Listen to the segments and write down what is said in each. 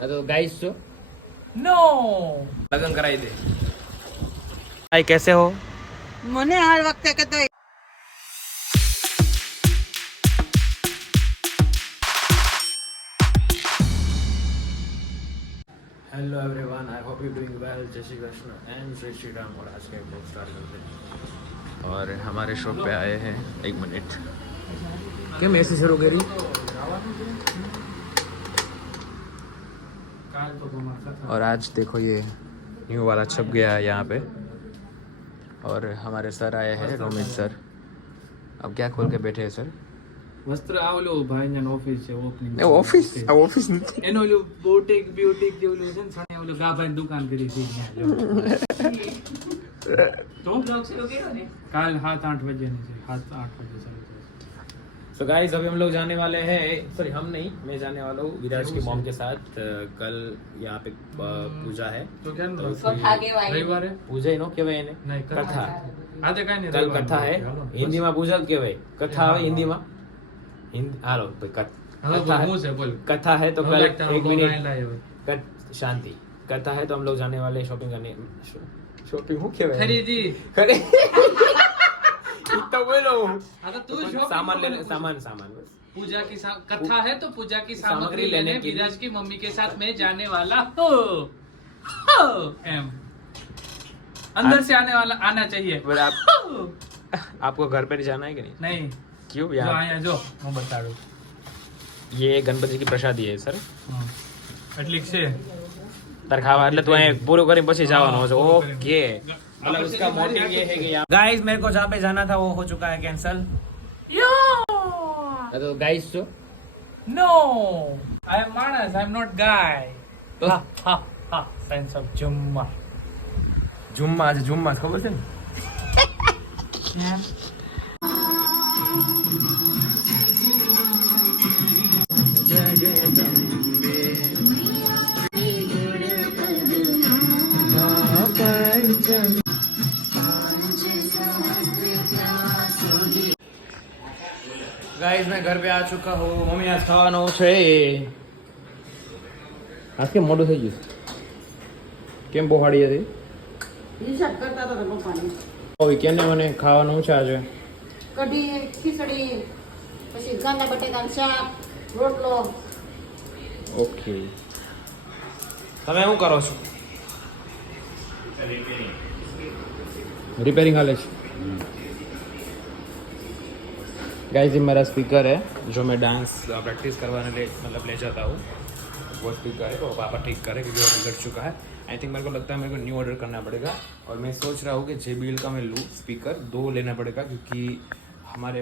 तो guys so no लगन कराई दे। भाई कैसे हो? મને હર વખતે કે તો hello everyone, I hope you doing well. जय श्री कृष्ण एंड जय श्री राम। और आज का ब्लॉग स्टार्ट करते हैं। और हमारे शॉप पे आए हैं। एक मिनट, क्या मैं ऐसे शुरू करी? और आज देखो ये न्यू वाला छप गया है यहाँ पे। और हमारे सर आए हैं, रोमित सर। अब क्या खोल के बैठे हैं सर? વસ્ત્ર આવલો ભાઈ ઓફિસ છે ઓપનિંગ ઓફિસ ઓફિસ એનો ઓલું બોટિક બ્યુટિક જેવું છે ને સણે ઓલું ગાભાઈ દુકાન કરી છે ત્યાં જો તો બ્લોગ શરૂ કર્યો ને કાલ 7-8 બજે ની છે 7-8 બજે શરૂ થશે। तो गाइस अभी हम लोग जाने वाले हैं, सॉरी हम नहीं, मैं जाने वाला हूँ विराज की मॉम के साथ। कल यहाँ पे पूजा है। તો કેમ રવિવારે पूजा ही नो केवाय ने નહીં कथा આ તો કાઈ નહીં कल कथा है। हिंदी में पूजा केवाय कथा है हिंदी में। हिंदी हालो भाई कथा હું છે બોલ कथा है तो कल एक ગાય मिनट લાયો शांति। कथा है तो हम लोग जाने वाले शॉपिंग करने। शॉपिंग हो केवाय ખરીદી खरे इतना बोलो આ તો તું shopping सामान को लेने बोलो। सामान सामान बस। पूजा की कथा है तो पूजा की सामग्री सामग्री लेने लेने के लिए। विराज की मम्मी के साथ मैं जाने वाला हो एम अंदर से आना चाहिए पर आप आपको घर पे जाना है कि नहीं? नहीं क्यों जो यार? आया जो હું બતાડું ये गणपति की प्रसादी है सर। એટલીક છે તાર ખાવા એટલે તું અહીં પૂરું કરીને પછી જવાનું છે। ओके, मतलब उसका मोटिव ये है कि गाइस मेरे को जहाँ पे जाना था वो हो चुका है कैंसल। यो तो guys so no I am Manas I am not guy ha ha हा सेंस ऑफ जुम्मा जुम्मा आज जुम्मा खबर છે ને? गाइस मैं घर पे आ चुका हूँ। मम्मी आज ખાવાનું છે। आज કેમ મોડું થઈ ગયું? કેમ બોહાડી હતી? હિસાબ કરતા હતા પપ્પાને હવે કેને મને ખાવાનું છે આજે? કઢી ખીચડી પછી કાંદા બટેકાનું શાક રોટલો ઓકે, તમે શું કરો છો? रिपेयरिंग हाल है गाइस। ये मेरा स्पीकर है जो मैं डांस प्रैक्टिस करवाने मतलब ले जाता हूँ। वो स्पीकर है वो पापा ठीक करे क्योंकि वो बिगड़ चुका है। आई थिंक मेरे को लगता है मेरे को न्यू ऑर्डर करना पड़ेगा। और मैं सोच रहा हूँ कि JBL का मैं लूँ स्पीकर 2 लेना पड़ेगा क्योंकि हमारे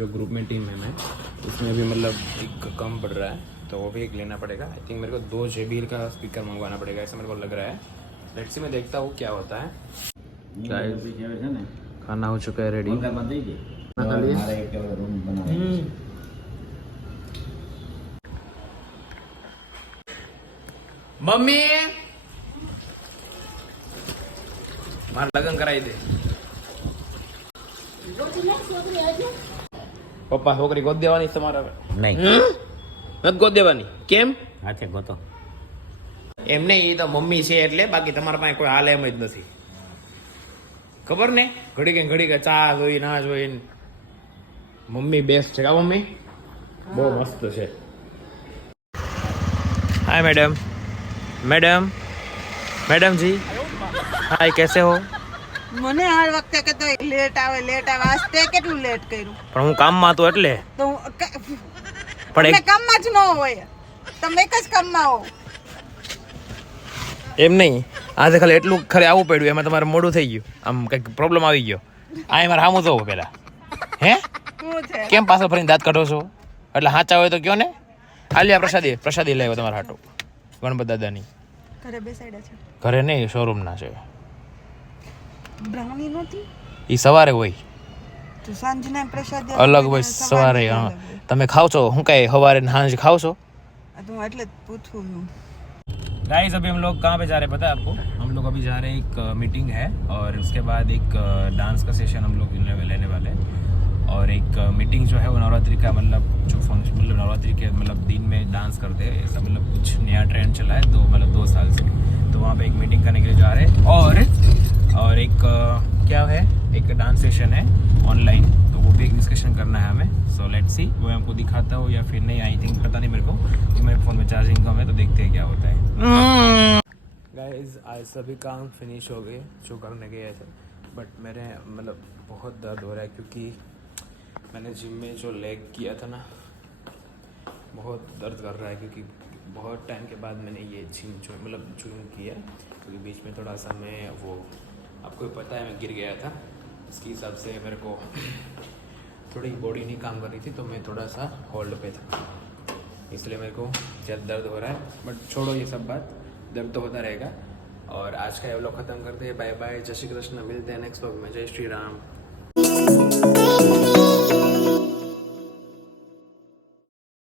जो ग्रुप में टीम है मैं उसमें भी मतलब एक कम पड़ रहा है तो वो भी एक लेना पड़ेगा। आई थिंक मेरे को 2 JBL का स्पीकर मंगवाना पड़ेगा ऐसा मेरे को लग रहा है। लेट्स सी मैं देखता हूँ क्या होता है। खाना हो चुका है रेडी। मम्मी मार लगन कराई दे। પપ્પા છોકરી ગોદ દેવાની તમારે? નહીં નથી ગોદ દેવાની કેમ? હાથે ગોતો એમ નહીં, એ તો મમ્મી છે એટલે, બાકી તમારા પાસે કોઈ હાલ એમ જ નથી ખબર ને? ઘડી કે ચા જોઈ ના જોઈ મમ્મી બેસ્ટ છે કા મમ્મી? બહુ મસ્ત છે। हाय मैडम जी हाय कैसे हो? મને હર વખતે કે તો લેટ આવે આજ તે કેટલું લેટ કર્યું પણ હું કામમાં હતો એટલે તો પણ તમે કામમાં જ ન હોય તમે એક જ કામમાં હો એમ નહીં, આજે ખાલી એટલું ખરે આવવું પડ્યું એમાં તમારે મોડું થઈ ગયું, આમ કંઈક પ્રોબ્લેમ આવી ગયો। આ મારે સામું જોવો પેલા હે શું છે કેમ પાછળ ફરીને દાંત કાઢો છો? એટલે સાચા હોય તો કયો ને। આલિયા પ્રસાદી લાવ્યો તમારા હાટુ ગણપત દાદાની। ઘરે બેસાડ્યા છે ઘરે નહીં, શોરૂમના છે। બ્રાહ્મણી નહોતી એ સવારે હોય, તો સાંજના પ્રસાદ અલગ હોય સવારે। હા તમે ખાવ છો? હું કઈ સવારે સાંજ ખાવ છો? તો એટલે જ પૂછું છું। गाइस अभी हम लोग कहाँ पे जा रहे हैं पता है आपको? हम लोग अभी जा रहे हैं, एक मीटिंग है और उसके बाद एक डांस का सेशन हम लोग लेने वाले हैं। और एक मीटिंग जो है वो नवरात्रि का मतलब जो फंक्शन मतलब नवरात्रि के मतलब दिन में डांस करते हैं ऐसा मतलब कुछ नया ट्रेंड चला है 2 साल से, तो वहाँ पे एक मीटिंग करने के लिए जा रहे हैं। और एक क्या है एक डांस सेशन है ऑनलाइन, तो वो भी एक डिस्कशन करना है हमें। सो लेट्स सी, वो हमको दिखाता हो या फिर नहीं, आई थिंक पता नहीं मेरे को, क्योंकि मेरे फ़ोन में चार्जिंग कम है, तो देखते हैं क्या होता है। गाइस आज सभी काम फिनिश हो गए जो करने गए थे, बट मेरे मतलब बहुत दर्द हो रहा है क्योंकि मैंने जिम में जो लेग किया था ना, बहुत दर्द कर रहा है क्योंकि बहुत टाइम के बाद मैंने ये जिम ज्वाइन किया, क्योंकि बीच में थोड़ा सा मैं वो आपको पता है मैं गिर गया था, इसके हिसाब से मेरे को थोड़ी बॉडी नहीं काम कर रही थी, तो मैं थोड़ा सा होल्ड पे था, इसलिए मेरे को ज़्यादा दर्द हो रहा है। बट छोड़ो ये सब बात, दर्द तो होता रहेगा। और आज का ये व्लॉग खत्म करते हैं। बाय बाय, जय श्री कृष्ण, मिलते हैं नेक्स्ट व्लॉग में। जय श्री राम।